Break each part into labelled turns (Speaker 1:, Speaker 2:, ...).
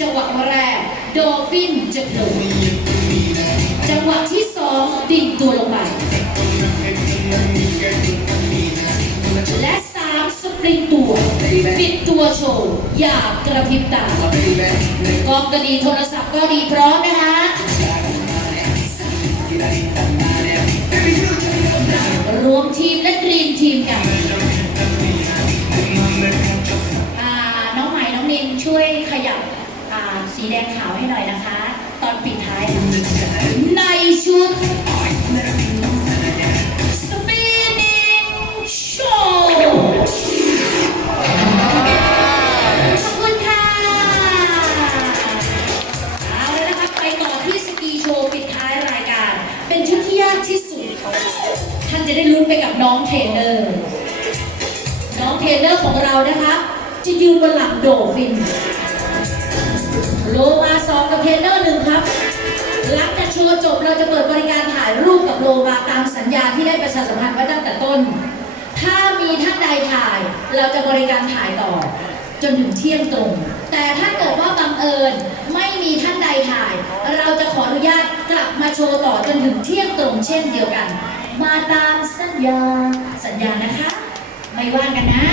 Speaker 1: จังหวะแรกโดฟินจะโผล่จังหวะที่สองดิ่งตัวลงไปและสามสปริงตัวปิดตัวโชว์อย่ากระพริบตากล้องก็ดีโทรศัพท์ก็ดีพร้อมนะคะรวมทีมและดรีมทีมกัน สีแดงขาวให้หน่อยนะคะ ตอนปิดท้ายในชุด Spinning Show ขอบคุณค่ะเอาเลยนะครับไปต่อที่สกีโชว์ปิดท้ายรายการ เป็นชุดที่ยากที่สุด ท่านจะได้ลุ้นไปกับน้องเทรนเนอร์ น้องเทรนเนอร์ของเรานะคะ จะยืนบนหลังโดฟิน ทนเนอร์หนึ่งครับ หลังจากโชว์จบเราจะเปิดบริการถ่ายรูปกับโลมาตามสัญญาที่ได้ประชาสัมพันธ์ไว้ตั้งแต่ต้น ถ้ามีท่านใดถ่าย เราจะบริการถ่ายต่อ จนถึงเที่ยงตรง แต่ถ้าเกิดว่าบังเอิญไม่มีท่านใดถ่าย เราจะขออนุญาตกลับมาโชว์ต่อจนถึงเที่ยงตรงเช่นเดียวกัน มาตามสัญญาสัญญานะคะ ไม่ว่างกันนะ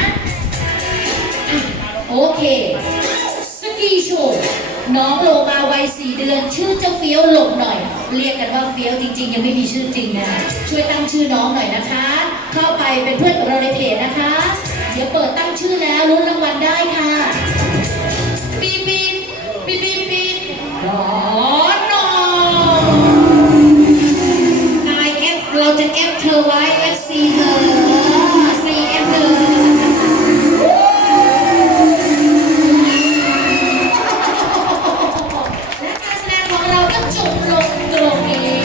Speaker 1: โอเคสกีโชว์ น้องโลมาวัยสี่เดือน ชื่อเจ้าเฟี้ยวหลบหน่อย เรียกกันว่าเฟี้ยวจริง ๆ ยังไม่มีชื่อจริงนะช่วยตั้งชื่อน้องหน่อยนะคะ เข้าไปเป็นเพื่อนกับเราในเพจนะคะ เดี๋ยวเปิดตั้งชื่อแล้วลุ้นรางวัลได้ค่ะปีนปีนปีนปีนปีนนอนนอนนายเอฟเราจะเอฟเธอไว้เอฟซีเธอ 같이 불러 들어오길